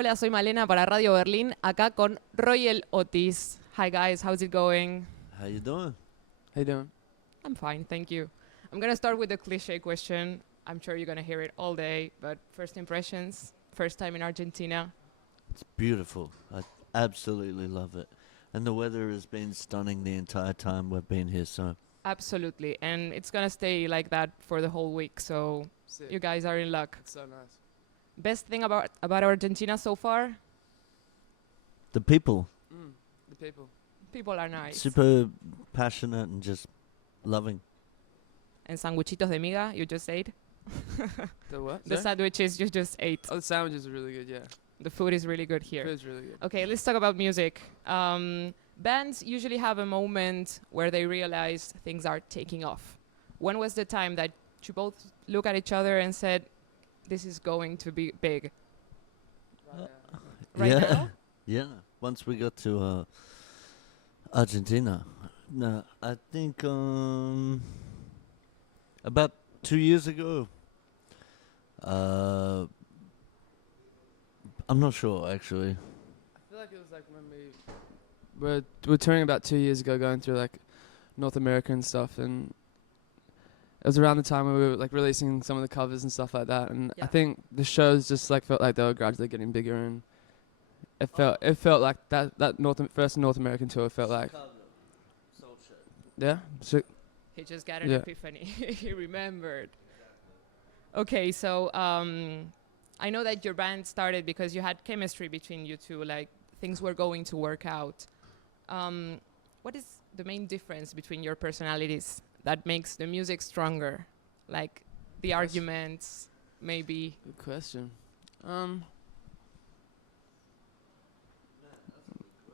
Hola, soy Malena para Radio Berlín, acá con Royel Otis. Hi guys, how's it going? How you doing? How you doing? I'm fine, thank you. I'm gonna start with the cliche question. I'm sure you're gonna hear it all day, but first impressions, first time in Argentina. It's beautiful. I absolutely love it. And the weather has been stunning the entire time we've been here, so Absolutely, and it's gonna stay like that for the whole week, so Sick. you guys are in luck. It's so nice. Best thing about Argentina so far? the people, The people. People are nice. super passionate and just loving. And sanguchitos de miga, you just ate? The what? The Sorry? sandwiches you just ate. Oh, the sandwiches are really good, yeah. The food is really good here. Food's really good. Okay, let's talk about music. Bands usually have a moment where they realize things are taking off. When was the time that you both look at each other and said, this is going to be big? Right yeah. now? Yeah. Once we got to Argentina. No, I think about 2 years ago. I'm not sure actually. I feel like it was like when we're touring about 2 years ago, going through like North America and stuff, and it was around the time when we were like releasing some of the covers and stuff like that. And Yeah. I think the shows just like felt like they were gradually getting bigger, and it felt like that first North American tour felt like yeah. So He just got an Yeah. epiphany. He remembered. Okay, so I know that your band started because you had chemistry between you two, like things were going to work out. What is the main difference between your personalities that makes the music stronger? Like the arguments, maybe. good question.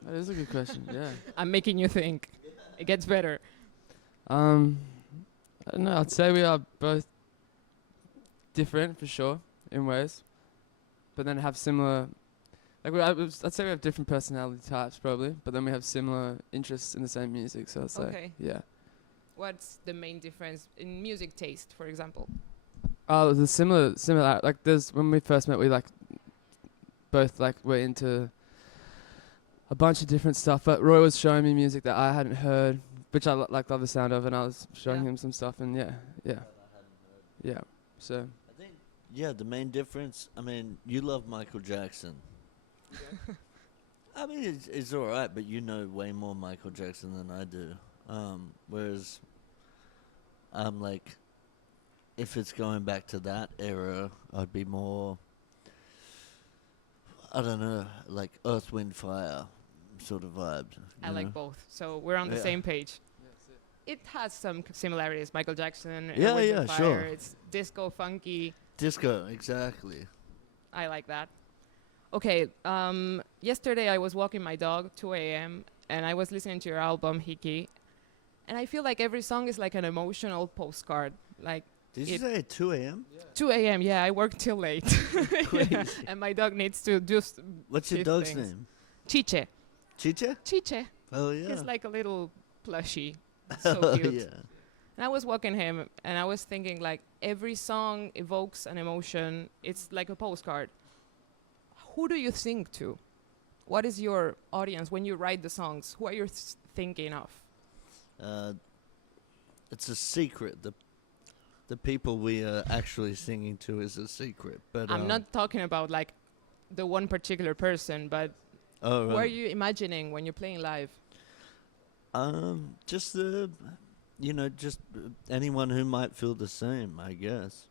That is a good question. Yeah. I'm making you think. It gets better. I don't know. I'd say we are both different for sure in ways, but then have similar. Like I'd say we have different personality types probably, but then we have similar interests in the same music. So I'd say, Okay. yeah. What's the main difference in music taste, for example? Oh, there's similar. Like there's when we first met, we like both like were into a bunch of different stuff. But Roy was showing me music that I hadn't heard, which I love the sound of, and I was showing Yeah. him some stuff, and yeah. So I think the main difference. I mean, you love Michael Jackson. I mean, it's all right, but you know way more Michael Jackson than I do. Whereas I'm like, if it's going back to that era, I'd be more, I don't know, like Earth, Wind, Fire sort of vibes. I like both, so we're on the Yeah. same page. It has some similarities. Michael Jackson, Yeah, Wind yeah, and Fire. sure. It's disco, funky. Disco, exactly. I like that. Okay, yesterday I was walking my dog, 2 a.m., and I was listening to your album, Hiki, and I feel like every song is like an emotional postcard. Like Did you It- say at 2 a.m.? 2 a.m., yeah, I work till late. Crazy. And my dog needs to do What's your Cheap dog's things. name? Chiche. Chicha? Chiche. Oh, yeah. He's like a little plushie. So Oh, cute. yeah. And I was walking him, and I was thinking, like, every song evokes an emotion. It's like a postcard. Who do you sing to? What is your audience when you write the songs? Who are you thinking of? It's a secret. The people we are actually singing to is a secret. But I'm not talking about, like, the one particular person, but Oh, who are right. you imagining when you're playing live? Just just anyone who might feel the same, I guess.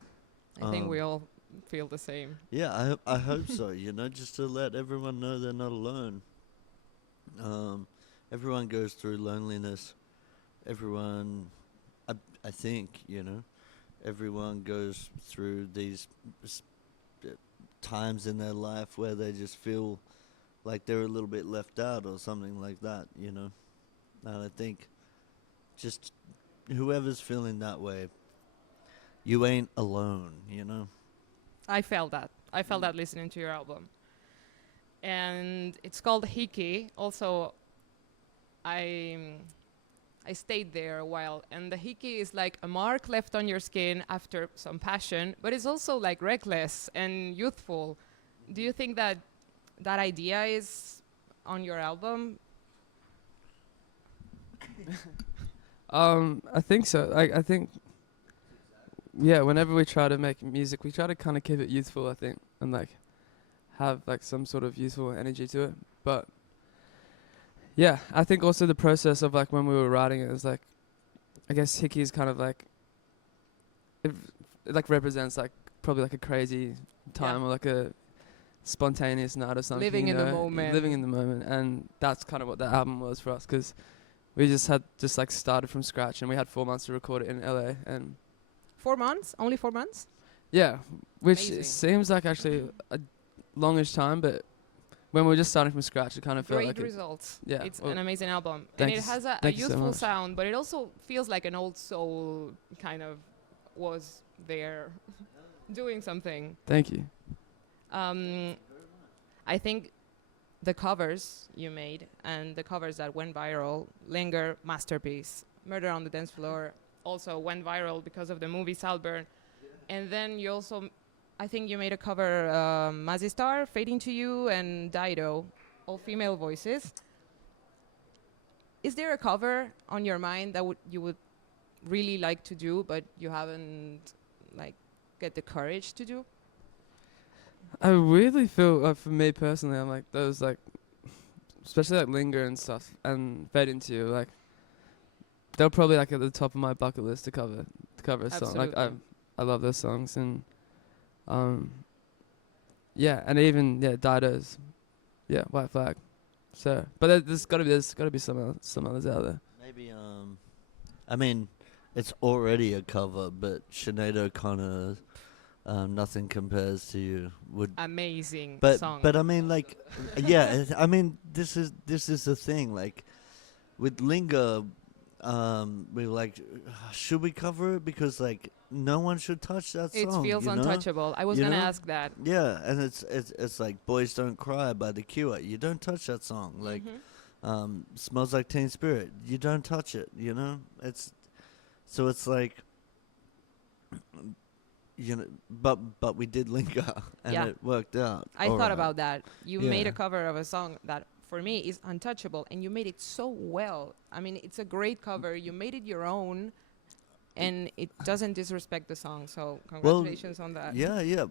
I think we Um, all feel the same. Yeah, I hope so. Just to let everyone know they're not alone. Everyone goes through loneliness. Everyone, I think, everyone goes through these times in their life where they just feel like they're a little bit left out or something like that. And I think just whoever's feeling that way, you ain't alone. I felt that. I felt that listening to your album. And it's called Hiki. Also, I stayed there a while. And the Hiki is like a mark left on your skin after some passion, but it's also like reckless and youthful. Do you think that that idea is on your album? I think so. I think, yeah. Whenever we try to make music, we try to kind of keep it youthful. I think, and like have like some sort of youthful energy to it. But yeah, I think also the process of like when we were writing it is like, I guess Hickey is kind of like, it like represents like probably like a crazy time or like a spontaneous night or something. Living you in the know? moment. Living in the moment, and that's kind of what that album was for us, because we just like started from scratch, and we had 4 months to record it in LA, and 4 months? Only 4 months? yeah, which Amazing. seems like actually a longish time, but when we were just starting from scratch, it kind of felt Great like it. results. Yeah, It's well, an amazing album. And thank it you s- has a thank you so youthful much. sound, but it also feels like an old soul kind of was there doing something. Thank you. I think the covers you made and the covers that went viral, Linger, masterpiece, Murder on the Dance Floor, also went viral because of the movie Saltburn. And then you also, I think you made a cover, Mazzy Star, Fading to You, and Dido, all female voices. Is there a cover on your mind that you would really like to do, but you haven't like get the courage to do? I really feel like, for me personally, I'm like those like, especially like Linger and stuff and Fade Into You, like they're probably like at the top of my bucket list to cover a song. Like Absolutely. I love those songs, and yeah, and even Dido's, White Flag. So, but there's gotta be some others out there. Maybe I mean, it's already a cover, but Sinead O'Connor, Nothing Compares to You would. Amazing song. But I mean, like, yeah. I mean, this is the thing. Like, with Linger, we were like, should we cover it? Because like, no one should touch that It song. feels you know? untouchable. I was You gonna know? ask that. Yeah, and it's like Boys Don't Cry by The Cure. You don't touch that song. Like, Smells Like Teen Spirit. You don't touch it. You know, it's like. You know, but we did Linger, and Yeah. it worked out. I all thought right. about that. You made a Yeah. cover of a song that for me is untouchable, and you made it so well. I mean, it's a great cover. You made it your own, and it doesn't disrespect the song. So congratulations on that. Yeah.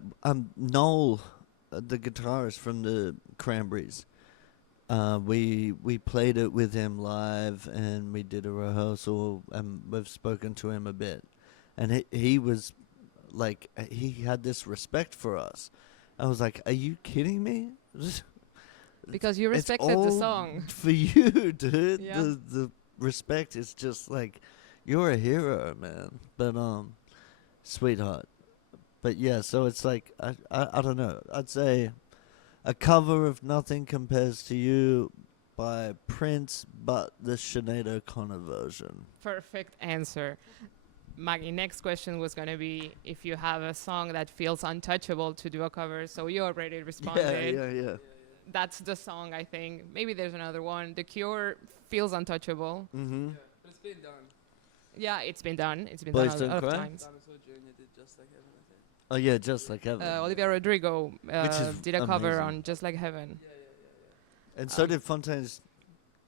Noel, the guitarist from the Cranberries. We played it with him live, and we did a rehearsal, and we've spoken to him a bit, and he was like, he had this respect for us. I was like, are you kidding me? Because you It's respected the all song. for you, dude. Yeah. The respect is just like, you're a hero, man. But sweetheart. But yeah, so it's like, I don't know. I'd say a cover of Nothing Compares to You by Prince, but the Sinead O'Connor version. Perfect answer. My next question was going to be if you have a song that feels untouchable to do a cover. So you already responded. Yeah. That's the song, I think. Maybe there's another one. The Cure feels untouchable. Mm-hmm. But it's been done. Yeah, it's been done. It's been Boys done a Don't lot of Cry? times. Dinosaur Jr. did Just Like Heaven, I think. Oh yeah, Just Like Heaven. Olivia Rodrigo is did a cover amazing. on Just Like Heaven. And so did Fontaine's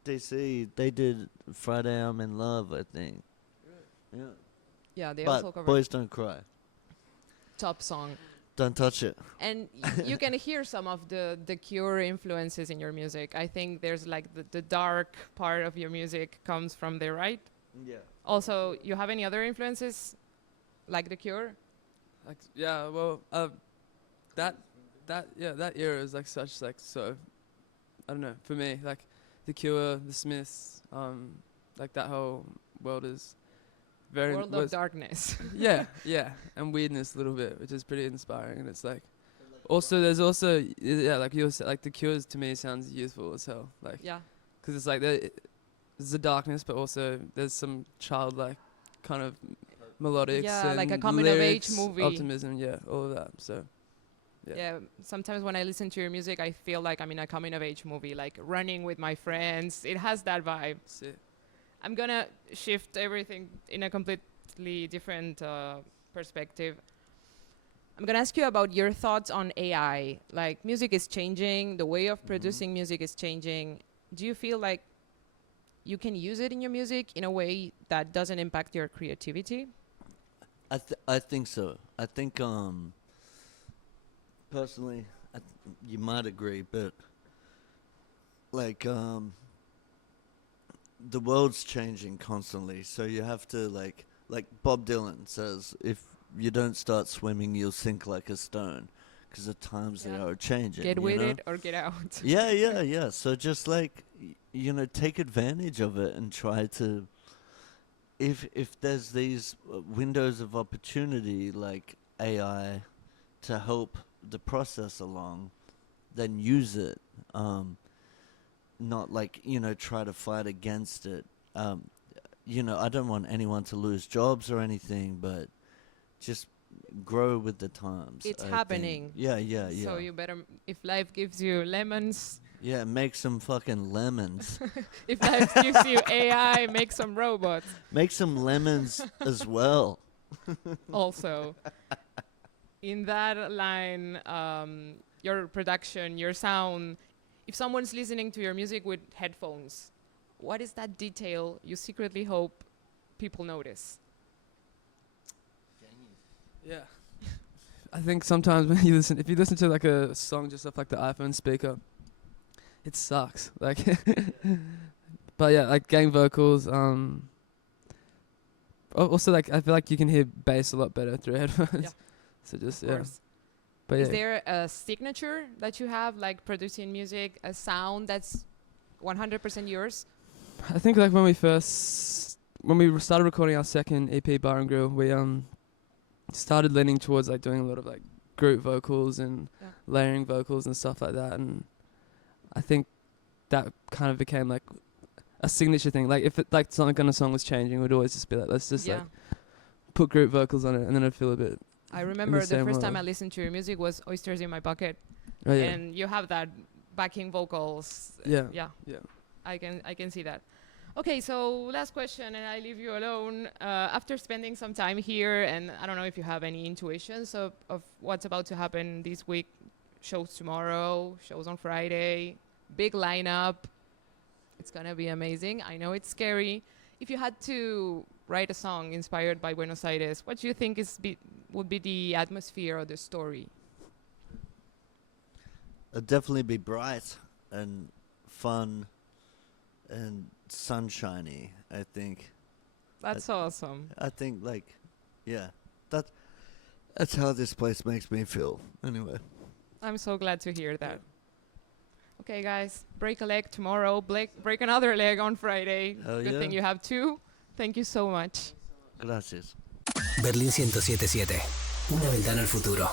DC. They did Friday I'm in Love, I think. Yeah. Yeah, they But also covered Boys Don't Cry. top song. Don't touch it. And you can hear some of the Cure influences in your music. I think there's like the dark part of your music comes from there, right? Yeah. Also, you have any other influences like the Cure? Like that era is like such like so. I don't know. For me, like The Cure, The Smiths, like that whole world is very World of Darkness. yeah, and weirdness a little bit, which is pretty inspiring. And it's like, also there's also like you said, like The Cure's to me sounds youthful as hell. Like, Yeah. because it's like there's the darkness, but also there's some childlike kind of melodics. Yeah, like a and coming-of-age lyrics, movie. optimism, all of that. So. Yeah, sometimes when I listen to your music, I feel like I'm in a coming-of-age movie, like running with my friends. It has that vibe. Sick. I'm gonna shift everything in a completely different perspective. I'm gonna ask you about your thoughts on AI. Like, music is changing, the way of producing music is changing. Do you feel like you can use it in your music in a way that doesn't impact your creativity? I think so. I think personally, you might agree, but like the world's changing constantly, so you have to like Bob Dylan says, if you don't start swimming, you'll sink like a stone, because the times they are changing. Get with know? it or get out. Yeah. So just like take advantage of it and try to. If there's these windows of opportunity like AI to help the process along, then use it. Not like try to fight against it. I don't want anyone to lose jobs or anything, but just grow with the times. It's I happening. think. Yeah. So you better, if life gives you lemons, Yeah, make some fucking lemons. if life gives you AI, make some robots. Make some lemons as well. Also, in that line, your production, your sound, if someone's listening to your music with headphones, what is that detail you secretly hope people notice? Yeah. I think sometimes when if you listen to like a song just off like the iPhone speaker, it sucks. Like, but yeah, like gang vocals. Also, like I feel like you can hear bass a lot better through headphones. Yeah. So just Of course. But Is yeah. there a signature that you have, like producing music, a sound that's 100% yours? I think like when we started recording our second EP, Bar and Grill, we started leaning towards like doing a lot of like group vocals and layering vocals and stuff like that, and I think that kind of became like a signature thing. Like if it, like something on a song was changing, we'd always just be like, let's just like put group vocals on it, and then it'd feel a bit. I remember the same first time way. I listened to your music was Oysters in My Bucket, Oh yeah. and you have that backing vocals. Yeah. Yeah. Yeah. I can see that. Okay, so last question, and I leave you alone. After spending some time here, and I don't know if you have any intuitions of what's about to happen this week, shows tomorrow, shows on Friday, big lineup. It's gonna be amazing. I know it's scary. If you had to write a song inspired by Buenos Aires, what do you think would be the atmosphere or the story? It'd definitely be bright and fun and sunshiny, I think. That's awesome. I think that's how this place makes me feel. Anyway. I'm so glad to hear that. Okay, guys, break a leg tomorrow, break another leg on Friday. Hell Good yeah. thing you have two. Thank you so much. Gracias. Berlín 107.7. Una ventana al futuro.